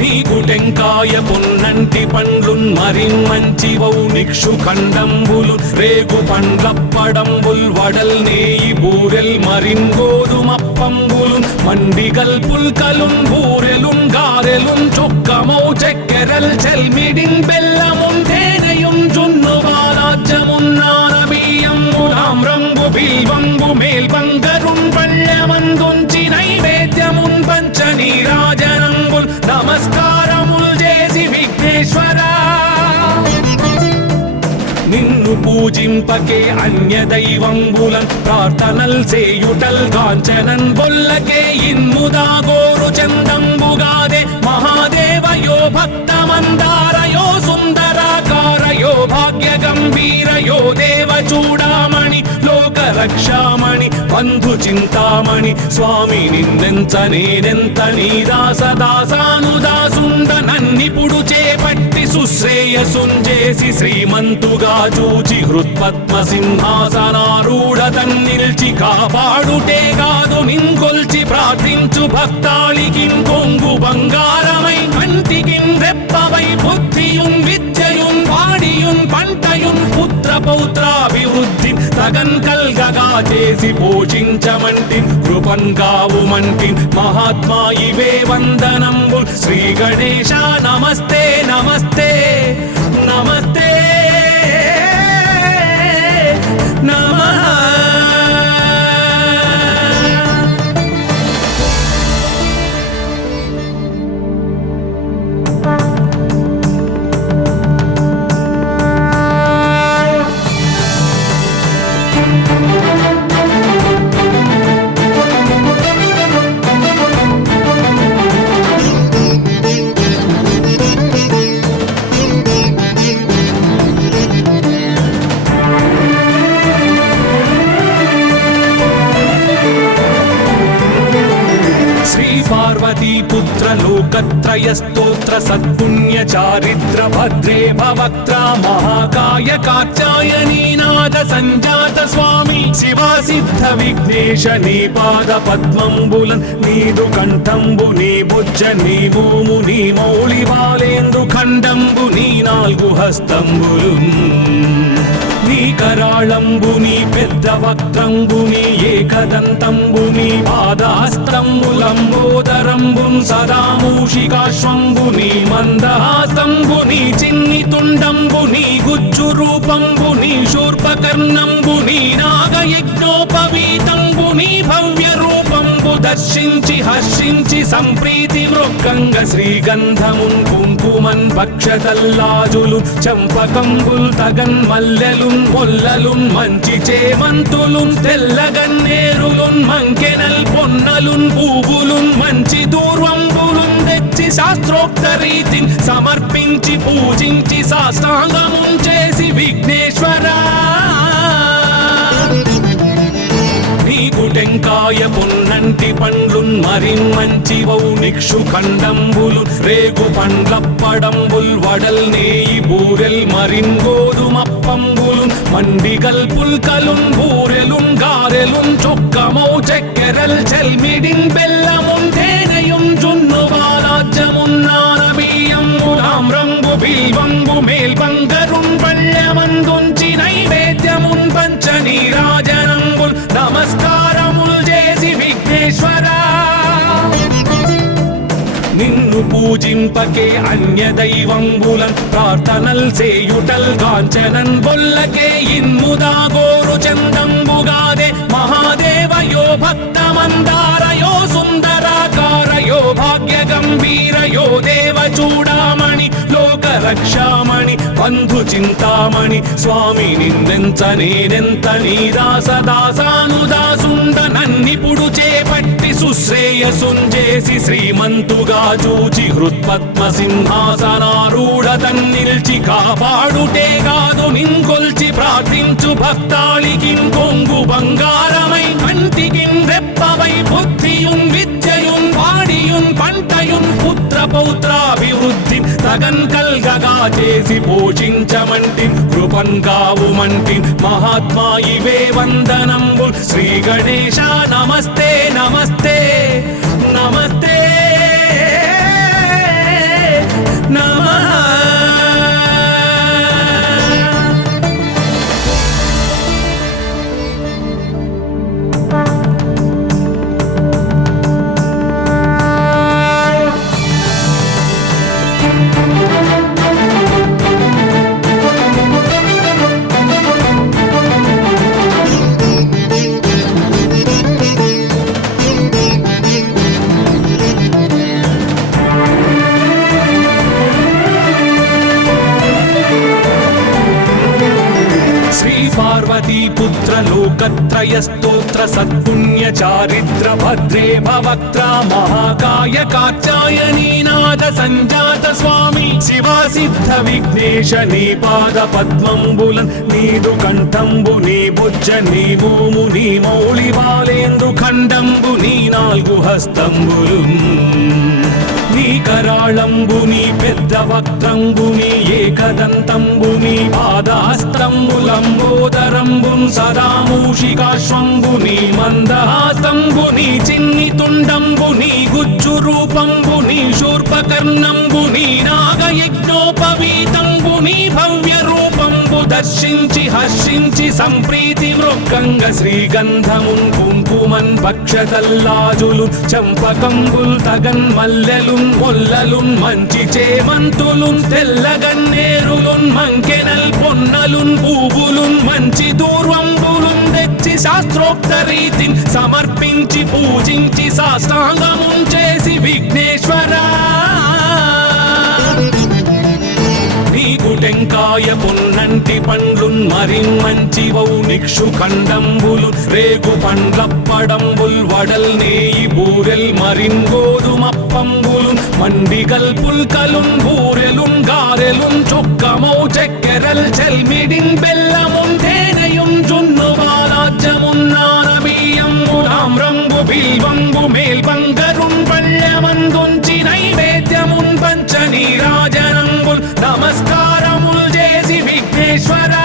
నీకు టెంకాయ పొన్నంటి పండ్లున్ మరిన్ మంచి వౌనిక్షు ఖండంబులు రేగు పండ్లప్పడంబుల్ వడల్ నేయి బూరెల్ మరిన్ గోధుమప్పంబులు మండిగల్ పుల్కలున్ బూరెలున్ గారెలున్ చొక్కమౌ చెక్కెరల్ చెల్మిడిన్ బెల్లమున్ తేనెయున్ జున్ను బాలాజ్యమున్ నానబియ్యంబులామ్రంబు బిల్వంబు మేల్బంగరున్ పళ్ళమందుంచి నైవేద్యమున్ పంచ నీరాజనంబుల్ నమస్కారముల్ చేసి విఘ్నేశ్వరా నిన్ను పూజింపకే అన్య దైవంబులన్ ప్రార్థనల్ సేయుటల్ కాంచనన్ బొల్లకే ఇన్ముదా గోరు చందంబుగాదే మహాదేవయో భక్తమందారయో సుందరాకారయో భాగ్య గంభీరయో దేవ చూడామణి లోక రక్షామణి బంధు చింతామణి స్వామి నిన్నెంత నేనెంత నీ దాసదాసానుదాసుండ నన్నిపుడు చేపట్టి సుశ్రేయసుంజేసి శ్రీమంతుగా చూచి హృత్పద్మ సింహాసనారూఢ తన్నిల్చి కాపాడుటే కాదు నింకొల్చి ప్రార్థించు భక్తాళికిం కొంగు బంగారమై కంటికిం రెప్పవై బుద్ధియున్ విద్యయున్ వాడియున్ పంటయున్ పుత్ర పౌత్రాభివృద్ధి తగన్ కల్గగా చేసి పోషించమంటి కృపన్ కావుమంటి మహాత్మా ఇవే వందనంబు శ్రీ గణేశ నమస్తే నమస్తే నమస్తే నమః పుత్ర లోకత్రయ స్తోత్ర సత్పుణ్య చారిత్ర భద్రే భవక్త్రా మహాకాయ కాత్యాయనీ నాద సంజాత స్వామి శివా సిద్ధ విఘ్నేశ నీ పాద పద్మంబులన్ నీదు కంఠంబు నీ బుజ్జ నీ భూము నీ మౌళి బాలేందు ఖండంబు నీ నాలుగు హస్తంబులు నీ కరాళంబు నీ పెద్ద వక్త్రంబు నీ ఏకదంతంబు నీ పాదహస్తంబులంబోదరంబున్ సదా మూషికాశ్వంబు నీ మందహాసంబు నీ చిన్ని తుండంబు నీ గుజ్జు రూపంబు నీ శూర్పకర్ణంబు నీ నాగయజ్ఞోపవీతంబు నీ భవ్య రూపంబు దర్శించి హర్షించి సంప్రీతి మృక్కంగ శ్రీగంధమున్ కుంకుమన్ భక్షతల్లాజులు చంపకంబుల్ తగన్ మల్లెలున్ మొల్లలున్ మంచి చేమంతులున్ తెల్లగన్నేరులున్ మంకెనల్ పొన్నలున్ పూవులున్ మంచి దూర్వంబులున్ తెచ్చి శాస్త్రోక్త రీతిని సమర్పించి పూజించి సాష్టాంగమున్ చేసి విఘ్నేశ్వరా నీకు టెంకాయ పొన్నంటి పండ్లున్ మరిన్ మంచి వౌనిక్షు ఖండంబులు రేగు పండ్లప్పడంబుల్ వడల్ నేయి బూరెల్ మరిన్ గోధుమప్పంబులు మండిగల్ పుల్కలున్ బూరెలున్ గారెలున్ చొక్కమౌ చెక్కెరల్ చెల్మిడిన్ బెల్లమున్ తేనెయున్ జున్ను బాలాజ్యమున్ నానబియ్యంబులామ్రంబు బిల్వంబు మేల్బంగరున్ పళ్ళమందుంచి నైవేద్యమున్ పూజింపకే అన్య దైవంబులన్ ప్రార్థనల్ చేయుటల్ కాంచనన్ బొల్లకే ఇన్ముదా గోరు చందంబుగాదే మహాదేవయో భక్తమందారయో సుందరాకారయో భాగ్య గంభీరయో దేవ చూడామణి లోక రక్షామణి బంధు చింతామణి స్వామి నిన్నెంత నేనెంత నీ దాసదాసానుదాసుండ నన్నిపుడు చేపట్టి సుశ్రేయసుంజేసి శ్రీమంతుగా చూచి హృత్పద్మ సింహాసనారూఢ తన్నిల్చి కాపాడుటే కాదు నింకొల్చి ప్రార్థించు భక్తాళికిన్ కొంగు బంగారమై కంటికిన్ రెప్పవై బుద్ధియున్ విద్యయున్ వాడియున్ పంటయున్ పుత్ర పౌత్రాభివృద్ధి తగన్ కల్గగా చేసి పోషించమంటి కృపన్ కావుమంటి మహాత్మా ఇవే వందనంబు శ్రీ గణేశ నమస్తే నమస్తే నమస్తే నమః. పార్వతీ పుత్ర లోకత్రయ స్తోత్ర సత్పుణ్య చారిత్ర భద్రే భవక్త్ర మహాకాయ కాచాయనీనాద సంజాత స్వామి శివా సిద్ధ విఘ్నేశ నీ పాద పద్మంబులన్ నీదు కంఠంబు నీ బుజ్జ నీ భూము నీ మౌళి బాలేందు ఖండంబు నీ నాలుగు హస్తంబులు నీ కరాళంబు నీ పెద్ద వక్త్రంబు నీ ఏకదంతంబు నీ పాదహస్తంబులంబోదరంబున్ సదా మూషికాశ్వంబు నీ మందహాసంబు నీ చిన్ని తుండంబు నీ గుజ్జు రూపంబు నీ శూర్పకర్ణంబు నీ నాగయజ్ఞోపవీతంబు నీ భవ్య రూపంబు దర్శించి హర్షించి సంప్రీతి మృక్కంగ శ్రీగంధమున్ కుంకుమన్ భక్షతల్లాజులు చంపకంబుల్ తగన్ మల్లెలున్ మొల్లలున్ మంచి చేమంతులున్ తెల్లగన్నేరులున్ మంకెనల్ పొన్నలున్ పూవులున్ మంచి దూర్వంబులున్ తెచ్చి శాస్త్రోక్త రీతిని సమర్పించి పూజించి సాష్టాంగమున్ చేసి విఘ్నేశ్వరా నీకు టెంకాయ పొన్నంటి పండ్లున్ మరిన్మంచివౌ నిక్షు ఖండంబులు రేగు పండ్లప్పడంబుల్ వడల్ నేయి బూరెల్ మరిన్ గోధుమప్పంబులు మండిగల్ పుల్కలున్ బూరెలున్ గారెలున్ చొక్కమౌ చెక్కెరల్ చెల్మిడిన్ బెల్లమున్ తేనెయున్ జున్ను బాలాజ్యమున్ నానబియ్యంబులామ్రంబు బిల్వంబు మేల్బంగరున్ పళ్ళమందుంచి నైవేద్యమున్ పంచ నీరాజనంబుల్ నమస్కారముల్ చేసి విఘ్నేశ్వరా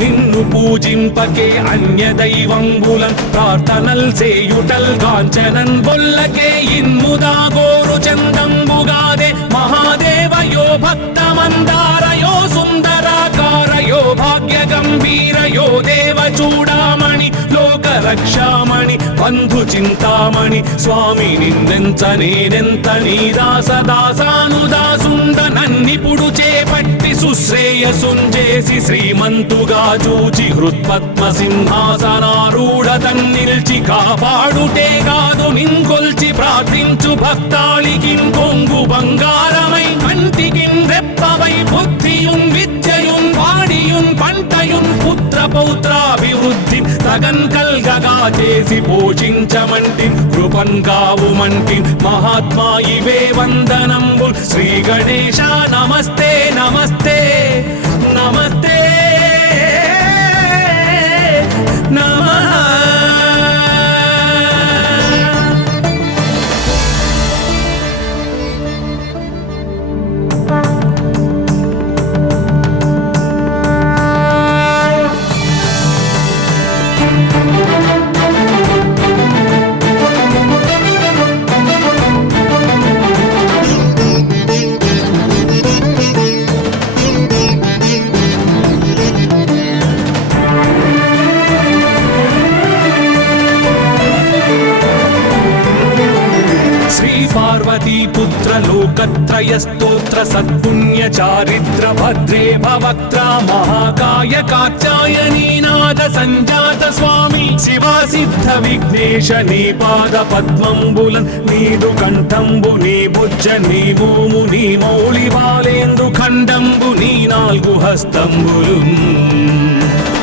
నిన్ను పూజింపకే అన్య దైవంబులన్ ప్రార్థనల్ చేయుటల్ కాంచనన్ బొల్లకే ఇన్ముదా గోరు చందంబుగాదే మహాదేవయో భక్తమందారయో సుందరాకారయో భాగ్య గంభీరయో దేవ చూడామణి లోక రక్షామణి బంధు చింతామణి స్వామి నిన్నెంత నేనెంత నీ దాసదాసానుదాసుండ నన్నిపుడు చేపట్టి సుశ్రేయసుంజేసి శ్రీమంతుగా చూచి హృత్పద్మ సింహాసనారూఢ తన్నిల్చి కాపాడుటే కాదు నింకొల్చి ప్రార్థించు భక్తాళికిన్ కొంగు బంగారమై కంటికిన్ రెప్పవై బుద్ధియున్ విద్యయున్ వాడియున్ పంటయున్ పుత్ర పౌత్రాభివృద్ధి తగన్ కల్గగా చేసి పోషించమంటి కృపన్ కావుమంటి మహాత్మా ఇవే వందనంబు శ్రీ గణేశ నమస్తే నమస్తే నమస్తే నమః. లోకత్రయ స్తోత్ర సత్పుణ్య చారిత్ర భద్రే భవక్త్ర మహాకాయ కాత్యాయనీ నాద సంజాత స్వామి శివా సిద్ధ విఘ్నేశ నీ పాద పద్మంబులన్ నీదు కంఠంబు నీ బుజ్జ నీ మోము నీ మౌళి బాలేందు ఖండంబు నీ నాలుగు హస్తంబులు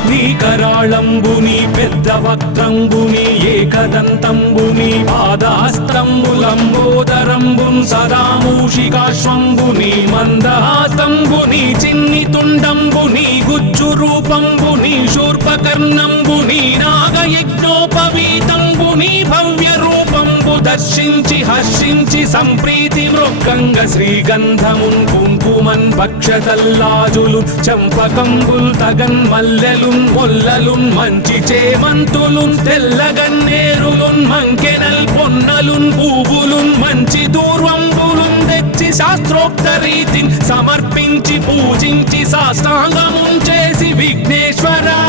నీ కరాళంబు నీ పెద్ద వక్త్రంబు నీ ఏకదంతంబు నీ పాదాస్త్రంబులంబోదరంబున్ సదా మూషికాశ్వంబు నీ మందహాసంబు నీ చిన్ని తుండంబు నీ గుజ్జు రూపంబు నీ శూర్పకర్ణంబు నీ నాగయజ్ఞోపవీతంబు నీ భవ్య రూపంబు దర్శించి హర్షించి సంప్రీతి మృక్కంగ శ్రీగంధమున్ కుంకుమన్ పక్షతల్లాజులు చంపకంబుల్ తగన్ మల్లెలున్ మొల్లలున్ మంచి చేమంతులున్ తెల్లగన్నేరులున్ మంకెనల్ పొన్నలున్ పూవులున్ మంచి దూర్వంబులున్ తెచ్చి శాస్త్రోక్త రీతిని సమర్పించి పూజించి సాష్టాంగమున్ చేసి విఘ్నేశ్వరా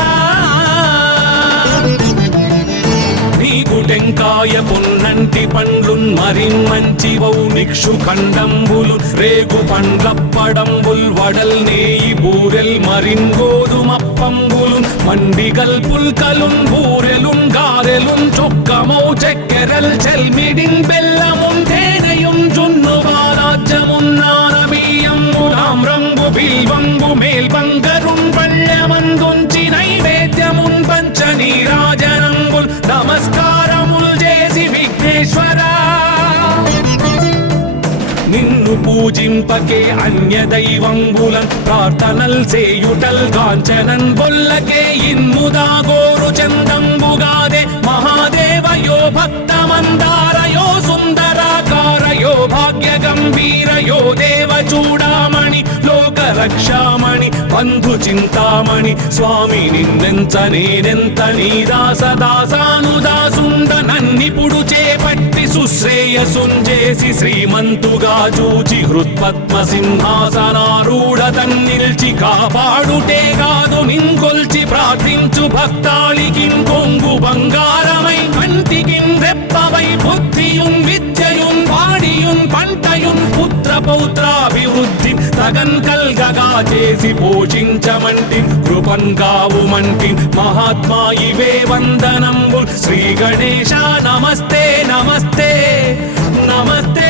నీకు టెంకాయ పొన్నంటి పండ్లున్ మరిన్మంచి వౌనిక్షు ఖండంబులు రేగు పండ్లప్పడంబుల్ వడల్ నేయి బూరెల్ మరిన్ గోధుమప్పంబులు మండిగల్ పుల్కలున్ బూరెలున్ గారెలున్ చొక్కమౌ చెక్కెరల్ చెల్మిడిన్ బెల్లమున్ తేనెయున్ జున్ను బాలాజ్యమున్ నానబియ్యంబులామ్రంబు బిల్వంబు మేల్బంగరున్ పళ్ళమందుంచి నైవేద్యమున్ పంచ నీరాజనంబుల్ నమస్కారముల్ చేసి విఘ్నేశ్వరా నిన్ను పూజింపకే అన్య దైవంబులన్ ప్రార్థనల్ సేయుటల్ కాంచనన్ బొల్లకే ఇన్ముదా గోరు చందంబుగాదే మహాదేవయో భక్తమందారయో సుందరాకారయో భాగ్య గంభీరయో దేవ చూడామణి లోక రక్షామణి బంధు చింతామణి స్వామి నిన్నెంత నేనెంత నీ దాసదాసానుదాసుండ నన్నిపుడు చేపట్టి సుశ్రేయసుంజేసి శ్రీమంతుగా చూచి హృత్పద్మ సింహాసనారూఢ తన్నిల్చి కాపాడుటే కాదు నింకొల్చి ప్రార్థించు భక్తాళికిం కొంగు బంగారమై కంటికిం రెప్పవై బుద్ధియున్ విద్యయున్ వాడియున్ పంటయున్ పుత్ర పౌత్రాభివృద్ధి తగన్ కల్గగా చేసి పోషించమంటి కృపన్ కావుమంటి మహాత్మా ఇవే వందనంబు శ్రీ గణేశ నమస్తే నమస్తే నమస్తే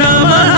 నమః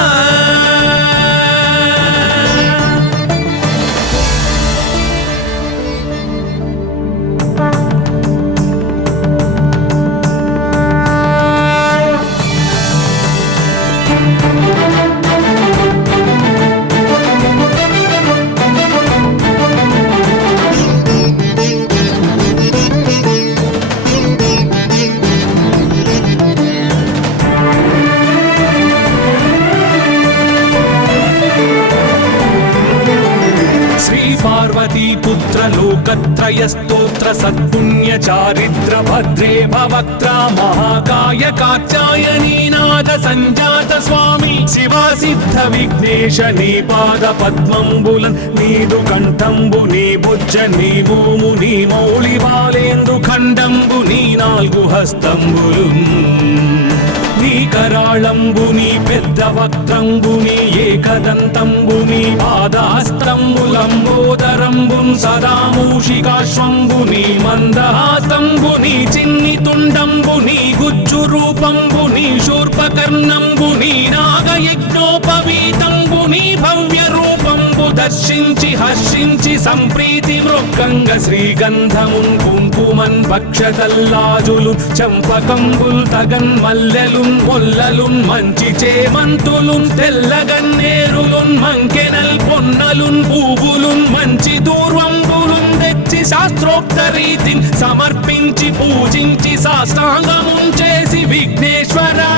పార్వతీపుత్ర లోకత్రయ స్తోత్ర సత్పుణ్య చారిత్ర భద్రే భవక్త్ర మహాకాయ కాత్యాయనీ నాద సంజాత స్వామి శివా సిద్ధ విఘ్నేశ నీ పాద పద్మంబులన్ నీదు కంఠంబు నీ బుజ్జ నీ మోము నీ మౌళి బాలేందు ఖండంబు నీ నాలుగు హస్తంబులు నీ కరాళంబు నీ పెద్ద వక్త్రంబు నీ ఏకదంతంబు నీ పాదాస్త్రంబులంబోదరంబున్ సదా మూషికాశ్వంబు నీ మందహాసంబు నీ చిన్ని తుండంబు నీ గుజ్జు రూపంబు నీ శూర్పకర్ణంబు నీ నాగయజ్ఞోపవీతంబు నీ భవ్య రూపంబు దర్శించి హర్షించి సంప్రీతి మృక్కంగ శ్రీగంధమున్ కుంకుమన్ పక్షతల్లాజులు చంపకంబుల్ తగన్ మల్లెలున్ మొల్లలున్ మంచి చేమంతులున్ తెల్లగన్నేరులున్ మంకెనల్ పొన్నలున్ పూవులున్ మంచి దూర్వంబులున్ తెచ్చి శాస్త్రోక్త రీతిని సమర్పించి పూజించి సాష్టాంగమున్ చేసి విఘ్నేశ్వరా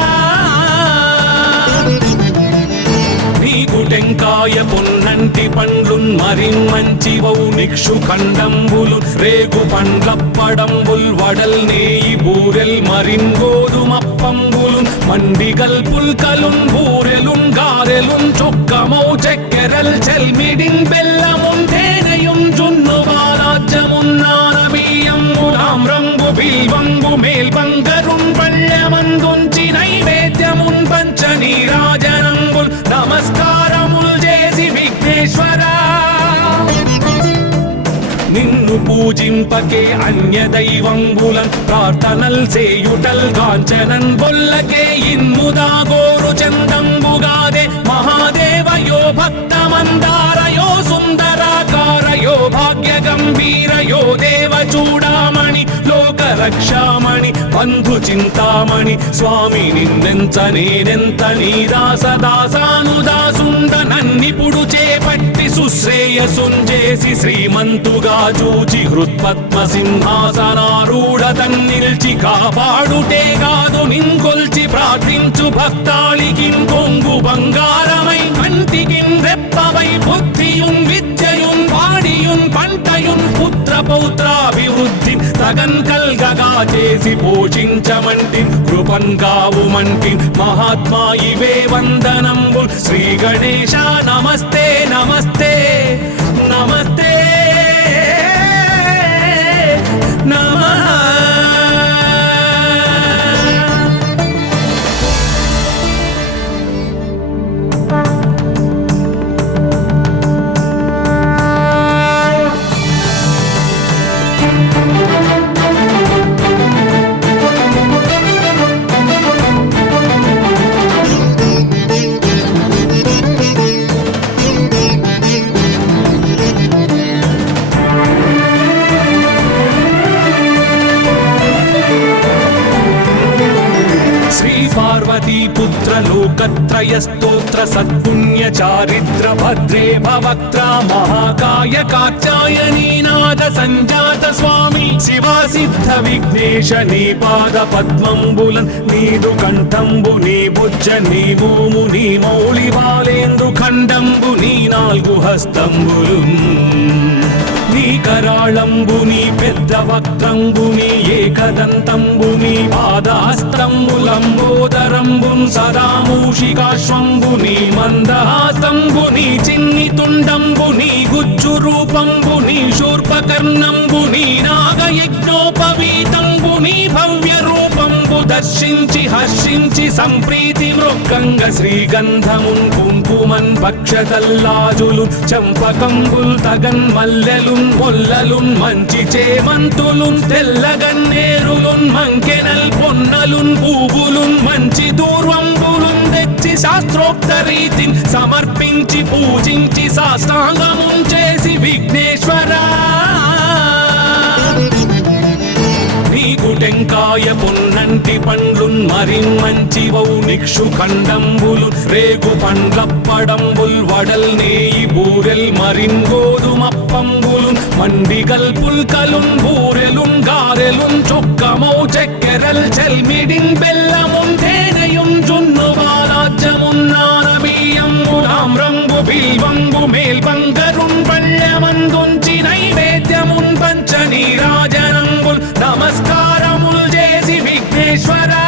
నీకు టెంకాయ పొన్నంటి పండ్లున్ మరిన్మంచి వౌనిక్షు ఖండంబులు రేగు పండ్లప్పడంబుల్ వడల్ నేయి బూరెల్ మరిన్ గోధుమప్పంబులు మండిగల్ పుల్కలున్ బూరెలున్ గారెలున్ చొక్కమౌ చెక్కెరల్ చెల్మిడిన్ బెల్లమున్ తేనెయున్ జున్ను బాలాజ్యమున్ నానబియ్యం రంగు బిల్వంగు మేల్బంగరున్ పళ్ళమందుంచి నైవేద్యమున్ పంచ నీరాజనంబుల్ నమస్కారముల్ చేసి విఘ్నేశ్వరా నిన్ను పూజింపకే అన్య దైవంబులన్ ప్రార్థనల్ సేయుటల్ కాంచనన్ బొల్లకే ఇన్ముదా గోరు చందంబుగాదే మహాదేవయో భక్తమందారయో సుందరాకారయో భాగ్య గంభీరయో దేవ చూడామణి లోక రక్షామణి బంధు చింతామణి స్వామి నిన్నెంత నేనెంత నీ దాసదాసానుదాసుండ నన్నిపుడు చేపట్టి సుశ్రేయసుంజేసి శ్రీమంతుగా చూచి హృత్పద్మ సింహాసనారూఢ తన్నిల్చి కాపాడుటే కాదు నింకొల్చి ప్రార్థించు భక్తాళికిన్ కొంగు బంగారమై కంటికిన్ రెప్పవై బుద్ధియున్ విద్యయున్ వాడియున్ పంటయున్ పుత్ర పౌత్రాభివృద్ధి తగన్ కల్గగా చేసి పోషించమంటి కృపన్ కావుమంటి మహాత్మా ఇవే వందనంబు శ్రీ గణేశ నమస్తే నమస్తే నమస్తే నమః పుత్ర లోకత్రయ స్తోత్ర సత్పుణ్య చారిత్ర భద్రే భవక్త్ర మహాకాయ కాత్యాయనీనాథ సంజాత స్వామి శివా సిద్ధ విఘ్నేశ నీ పాద పద్మంబులన్ నీదు కంఠంబు నీ బుజ్జ నీ భూము నీ మౌళి బాలేందు ఖండంబు నీ నాల్గు హస్తంబులు నీ కరాళంబు నీ పెద్ద వక్త్రంబు నీ ఏకదంతంబు నీ పాదహస్తంబులంబోదరంబున్ సదా మూషికాశ్వంబు నీ మందహాసంబు నీ చిన్ని తుండంబు నీ గుజ్జు రూపంబు నీ శూర్పకర్ణంబు నీ నాగయజ్ఞోపవీతంబు నీ భవ్య రూపంబు దర్శించి హర్షించి సంప్రీతి మృక్కంగ శ్రీగంధమున్ కుంకుమన్ భక్షతల్లాజులు చంపకంబుల్ తగన్ మల్లెలున్ మొల్లలున్ మంచి చేమంతులున్ తెల్లగన్నేరులున్ మంకెనల్ పొన్నలున్ పూవులున్ మంచి దూర్వంబులున్ తెచ్చి శాస్త్రోక్త రీతిని సమర్పించి పూజించి సాష్టాంగమున్ చేసి విఘ్నేశ్వరా నీకు టెంకాయ పొన్నంటి పండ్లున్ మరిన్మంచివౌ నిక్షు ఖండంబులు రేగు పండ్లప్పడంబుల్ వడల్ నేయి బూరెల్ మరిన్ గోధుమప్పంబులు మండిగల్ పుల్కలున్ బూరెలున్ గారెలున్ చొక్కమౌ చెక్కెరల్ చెల్మిడిన్ బెల్లమున్ తేనెయున్ జున్ను బాలాజ్యమున్ నానబియ్యంబులాం రంగు బిల్వంగు మేల్బంగరున్ పళ్ళమందుంచి నైవేద్యమున్ పంచ నీరాజనంబుల్ నమస్కారముల్ చేసి విఘ్నేశ్వరా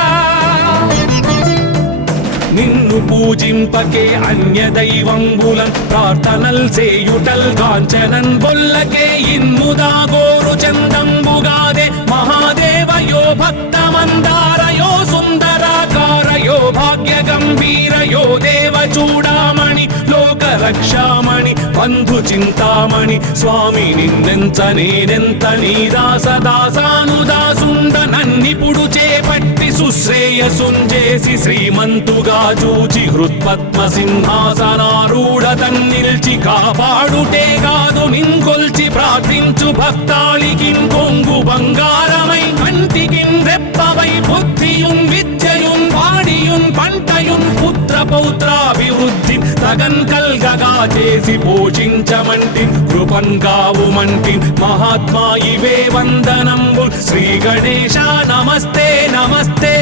నిన్ను పూజింపకే అన్య దైవంబులన్ ప్రార్థనల్ సేయుటల్ కాంచనన్ బొల్లకే ఇన్ముదా గోరు చందంబుగాదే మహాదేవయో భక్తమందారయో సుందరాకారయో భాగ్య గంభీరయో దేవ చూడామణి లోక రక్షామణి బంధు చింతామణి స్వామి నిన్నెంత నేనెంత నీ దాసదాసానుదాసుండ నన్నిపుడు చేపట్టి సుశ్రేయసుంజేసి శ్రీమంతుగా చూచి హృత్పద్మ సింహాసనారూఢ తన్నిల్చి కాపాడుటే కాదు నింకొల్చి ప్రార్థించు భక్తాళికిన్ కొంగు బంగారమై కంటికిన్ రెప్పవై బుద్ధియున్ విద్యయున్ వాడియున్ పంటయున్ పుత్ర పౌత్రాభివృద్ధి తగన్ కల్గగా చేసి పోషించమంటి కృపన్ కావుమంటి మహాత్మా ఇవే వందనంబు శ్రీ గణేశ నమస్తే నమస్తే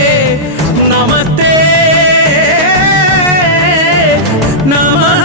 నమస్తే నమః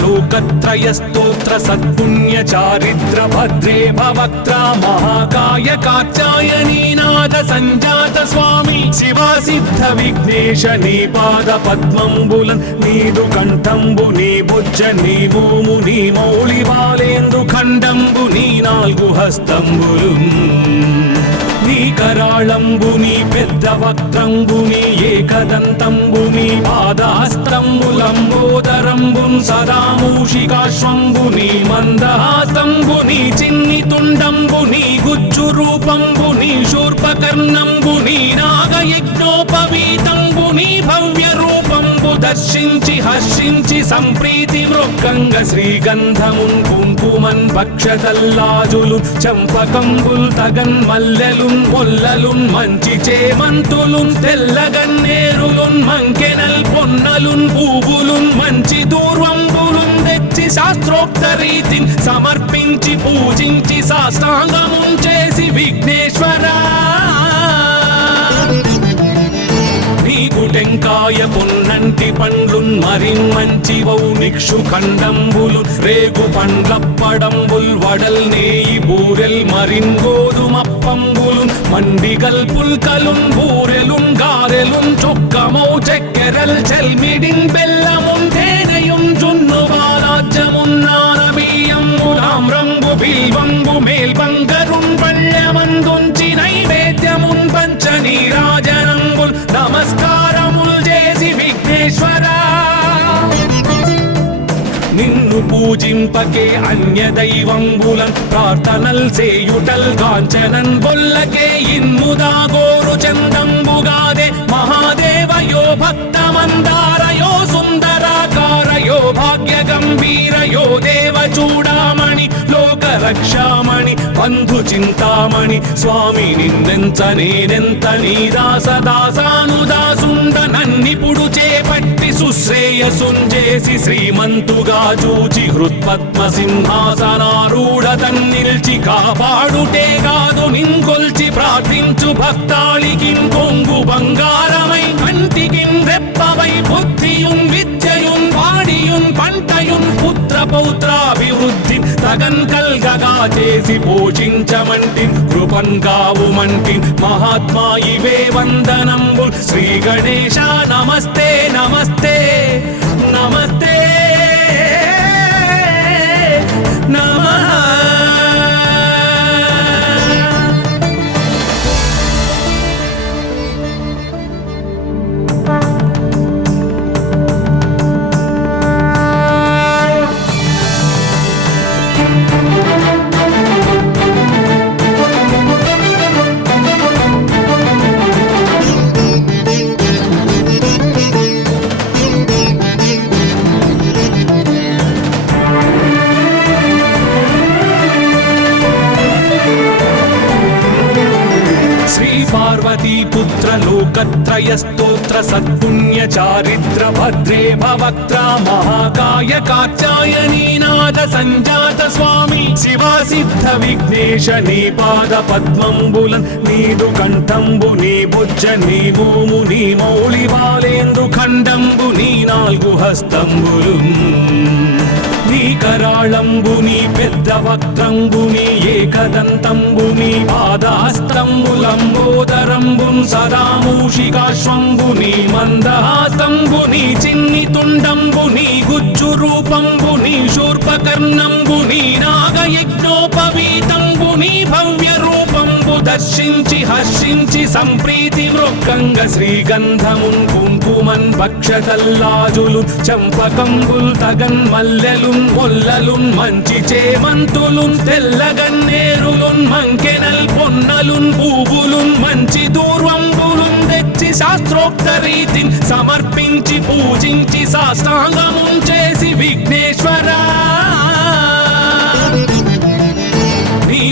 लोकत्रय स्तोत्र सत्पुण्य चारित्र भद्रे भवक्त्रा महाकाय कात्यायनी नाद संजात स्वामी शिवा सिद्ध विघ्नेश नी पाद पद्मंबुलन् नीदु कंठंबु नी बुज्ज नी भूमु नी मौళి బాలేందు ఖండంబు నీ నాలుగు హస్తంబులు నీ కరాళంబు నీ పెద్ద వక్త్రంబు నీ ఏకదంతంబు నీ పాదహస్తంబులంబోదరంబున్ సదా మూషికాశ్వంబు నీ మందహాసంబు నీ చిన్ని తుండంబు నీ గుజ్జు రూపంబు నీ శూర్పకర్ణంబు నీ నాగయజ్ఞోపవీతంబు నీ భవ్య రూపంబు దర్శించి హర్షించి సంప్రీతి మృక్కంగ శ్రీగంధమున్ కుంకుమన్ భక్షతల్లాజులు చంపకంబుల్ తగన్ మల్లెలున్ మొల్లలున్ మంచి చేమంతులున్ తెల్లగన్నేరులున్ మంకెనల్ పొన్నలున్ పూవులున్ మంచి దూర్వంబులున్ తెచ్చి శాస్త్రోక్త రీతిని సమర్పించి పూజించి సాష్టాంగమున్ చేసి విఘ్నేశ్వరా టెంకాయ పొన్నంటి పండ్లున్ మరిన్ మంచివౌ నిక్షు ఖండంబులు రేగు పండ్లప్పడంబుల్ వడల్ నేయి బూరెల్ మరిన్ గోధుమప్పంబులు మండిగల్ పుల్కలున్ బూరెలున్ గారెలున్ చొక్కమౌ చెక్కెరల్ చెల్మిడిన్ బెల్లమున్ తేనెయున్ జున్ను బాలాజ్యమున్ నానబియ్యంబులామ్రంబు బిల్వంబు మేల్బంగరున్ పళ్ళమందుంచి నైవేద్యమున్ పంచ నీరాజనంబుల్ నమస్కారముల్ చేసి విఘ్నేశ్వరా నిన్ను పూజింపకే అన్య దైవంబులన్ ప్రార్థనల్ సేయుటల్ కాంచనన్ బొల్లకే ఇన్ముదా గోరు చందంబుగాదే మహాదేవయో భక్తమందారయో సుందరాకారయో భాగ్య గంభీరయో దేవ చూడామణి లోక రక్షామణి బంధు చింతామణి స్వామి నిన్నెంత నేనెంత నీ దాసదాసానుదాసుండ నన్నిపుడు చేపట్టి సుశ్రేయసుంజేసి శ్రీమంతుగా చూచి హృత్పద్మ సింహాసనారూఢ తన్నిల్చి కాపాడుటే కాదు నింకొల్చి ప్రార్థించు భక్తాళికిన్ కొంగు బంగారమై కంటికిన్ రెప్పవై బుద్ధియున్ విద్యయున్ వాడియున్ పంటయున్ పుత్ర పౌత్రాభివృద్ధి తగన్ కల్గగా చేసి పోషించమంటి కృపన్ కావుమంటి మహాత్మా ఇవే వందనంబు శ్రీ గణేశ నమస్తే నమస్తే నమస్తే నమః लोकत्रय स्तोत्र सत्पुण्य चारित्र भद्रे भवक्त्रा महाकाय कात्यायनी नाद संजात स्वामी शिवा सिद्ध विघ्नेश नी पाद पद्मंबुलन् नीदु कंठंबु नी बुज्ज नी भूमु नी मौళి బాలేందు ఖండంబు నీ నాలుగు హస్తంబులు నీ కరాళంబు నీ పెద్ద వక్త్రంబు నీ ఏకదంతంబు నీ పాదహస్తంబులంబోదరంబున్ సదా మూషికాశ్వంబు నీ మందహాసంబు నీ చిన్ని తుండంబు నీ గుజ్జు రూపంబు నీ శూర్పకర్ణంబు నీ నాగయజ్ఞోపవీతంబు నీ భవ్య రూపంబు దర్శించి హర్షించి సంప్రీతి మృక్కంగ శ్రీగంధమున్ కుంకుమన్ భక్షతల్లాజులు చంపకంబుల్ తగన్ మల్లెలున్ మొల్లలున్ మంచి చేమంతులున్ తెల్లగన్నేరులున్ మంకెనల్ పొన్నలున్ పూవులున్ మంచి దూర్వంబులున్ తెచ్చి శాస్త్రోక్త రీతిని సమర్పించి పూజించి సాష్టాంగమున్ చేసి విఘ్నేశ్వరా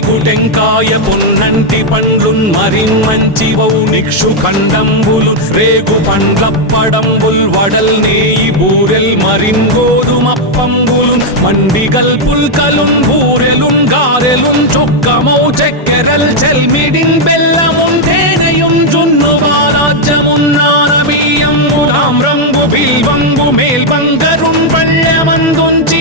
నీకు టెంకాయ పొన్నంటి పండ్లున్ మరిన్ మంచివౌ నిక్షు ఖండంబులు రేగు పండ్లప్పడంబుల్ వడల్ నేయి బూరెల్ మరిన్ గోధుమప్పంబులు మండిగల్ పుల్కలున్ బూరెలున్ గారెలున్ చొక్కమౌ చెక్కెరల్ చెల్మిడిన్ బెల్లమున్ తేనెయున్ జున్ను బాలాజ్యమున్ నానబియ్యంబులామ్రంబు బిల్వంబు మేల్బంగరున్ పళ్ళమందుంచి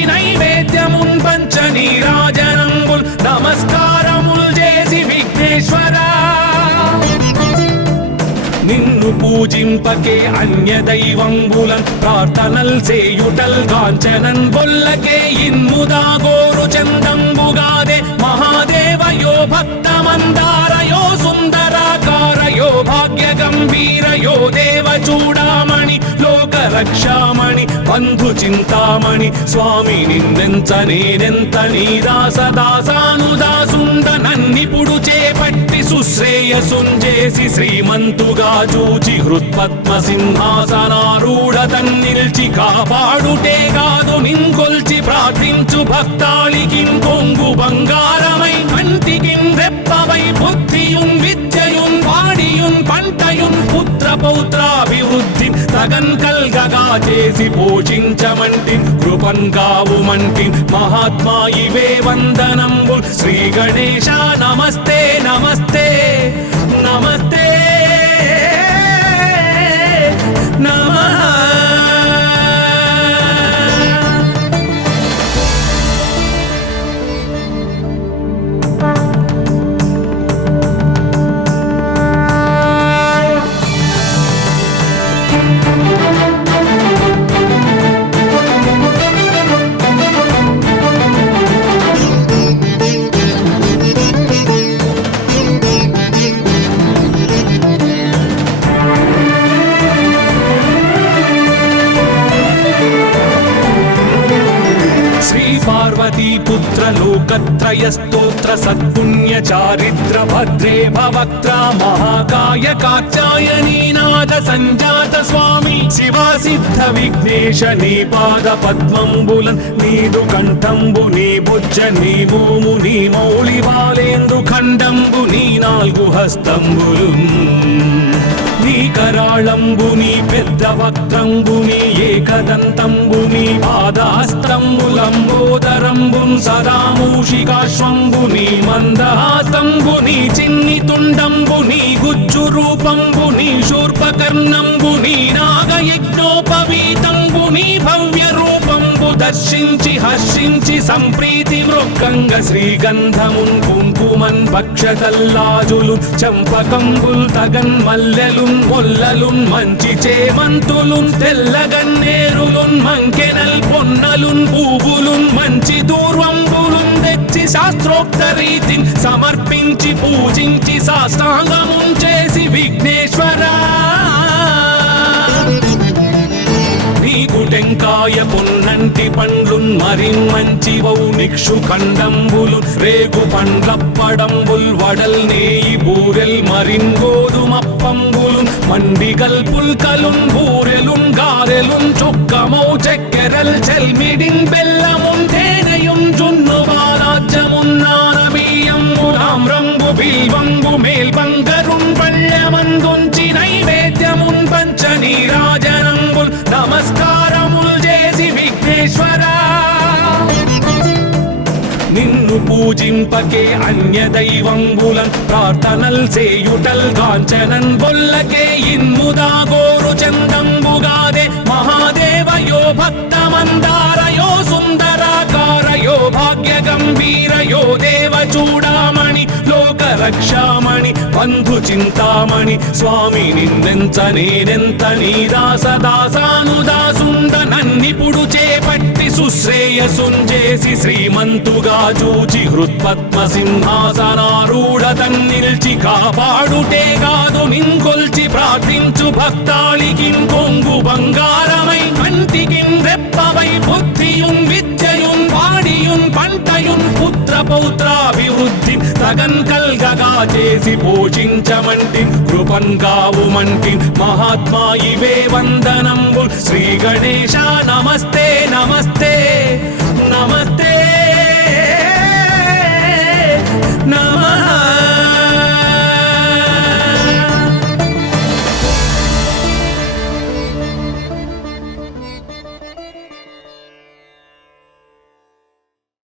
పూజింపకే అన్య దైవంబులన్ ప్రార్థనల్ సేయుటల్ కాంచనన్ బొల్లకే ఇన్ముదా గోరు చందంబుగాదే మహాదేవయో భక్తమందారయో సుందరాకారయో భాగ్య గంభీరయో దేవ చూడామణి లోక రక్షామణి బంధు చింతామణి స్వామి నిన్నెంత నేనెంత నీ దాసదాసానుదాసుండ నన్నిపుడు చేపట్టి సుశ్రేయసుంజేసి శ్రీమంతుగా చూచి హృత్పద్మ సింహాసనారూఢ తన్నిల్చి కాపాడుటే కాదు నింకొల్చి ప్రార్థించు భక్తాళికిన్ కొంగు బంగారమై కంటికిన్ రెప్పవై బుద్ధియున్ విద్యయున్ వాడియున్ పంటయున్ పుత్ర పౌత్రాభివృద్ధి తగన్ కల్గగా చేసి పోషించమంటి కృపన్ కావుమంటి మహాత్మా ఇవే వందనంబు శ్రీ గణేశ నమస్తే నమస్తే నమస్తే నమః. పార్వతీపుత్ర లోకత్రయ స్తోత్ర సత్పుణ్య చారిత్ర భద్రే భవక్త్ర మహాకాయ కాచాయనీనాథ సంజాత స్వామి శివా సిద్ధ విఘ్నేశ నీ పాద పద్మంబులన్ నీదు కంఠంబు నీ బుజ్జ నీ భూము నీ మౌళి బాలేందు ఖండంబు నీ నాలుగు హస్తంబులు నీ కరాళంబుని పెద్ద వక్త్రంబుని ఏకదంతంబుని పాదాస్తంబులంబోదరంబున్ సదా మూషికాశ్వంబుని మందహాస్తంబుని చిన్ని తుండంబుని గుజ్జు రూపంబుని శూర్పకర్ణంబుని నాగయజ్ఞోపవీతంబుని భవ్య రూపంబు దర్శించి హర్షించి సంప్రీతి మృక్కంగ శ్రీగంధమున్ కుంకుమన్ భక్షతల్లాజులు చంపకంబుల్ తగన్ మల్లెలున్ మొల్లలున్ మంచి చేమంతులున్ తెల్లగన్నేరులున్ మంకెనల్ పొన్నలున్ పూవులున్ మంచి దూర్వంబులున్ తెచ్చి శాస్త్రోక్త రీతిని సమర్పించి పూజించి సాష్టాంగమున్ చేసి విఘ్నేశ్వరా నీకు టెంకాయ పొన్నంటి పండ్లున్ మరిన్మంచివౌ నిక్షు ఖండంబులు రేగు పండ్లప్పడంబుల్ వడల్ నేయి బూరెల్ మరిన్ గోధుమప్పంబులు మండిగల్ పుల్కలున్ బూరెలున్ గారెలున్ చొక్కమౌ చక్కెరల్ చెల్మిడిన్ బెల్లమున్ తేనెయున్ జున్ను బాలాజ్యమున్ నానబియ్యంబు తామ్రంబు బిల్వంబు మేల్బంగరున్ పళ్ళమందుంచి నైవేద్యమున్ పంచ నీరాజనంబుల్ నమస్కారముల్ చేసి విఘ్నేశ్వరా నిన్ను పూజింపకే అన్య దైవంబులన్ ప్రార్థనల్ సేయుటల్ కాంచనన్ బొల్లకే ఇన్ముదా గోరు చందంబుగాదే మహాదేవయో భక్తమందారయో సుందరాకారయో భాగ్య గంభీరయో దేవ చూడామణి లోక రక్షామణి బంధు చింతామణి స్వామి నిన్నెంత నేనెంత నీ దాసదాసానుదాసుండ నన్నిపుడు చేపట్టి సుశ్రేయసుంజేసి శ్రీమంతుగా చూచి హృత్పద్మ సింహాసనారూఢ తన్నిల్చి కాపాడుటే కాదు నింకొల్చి ప్రార్థించు భక్తాళికిన్ కొంగు బంగారమై కంటికిన్ రెప్పవై బుద్ధియున్ విద్యయున్ వాడియున్ పంటయున్ పుత్ర పౌత్రాభివృద్ధి తగన్ కల్గగా చేసి పోషించమంటి కృపన్ కావుమంటి మహాత్మా ఇవే వందనంబు శ్రీ గణేశ నమస్తే నమస్తే నమస్తే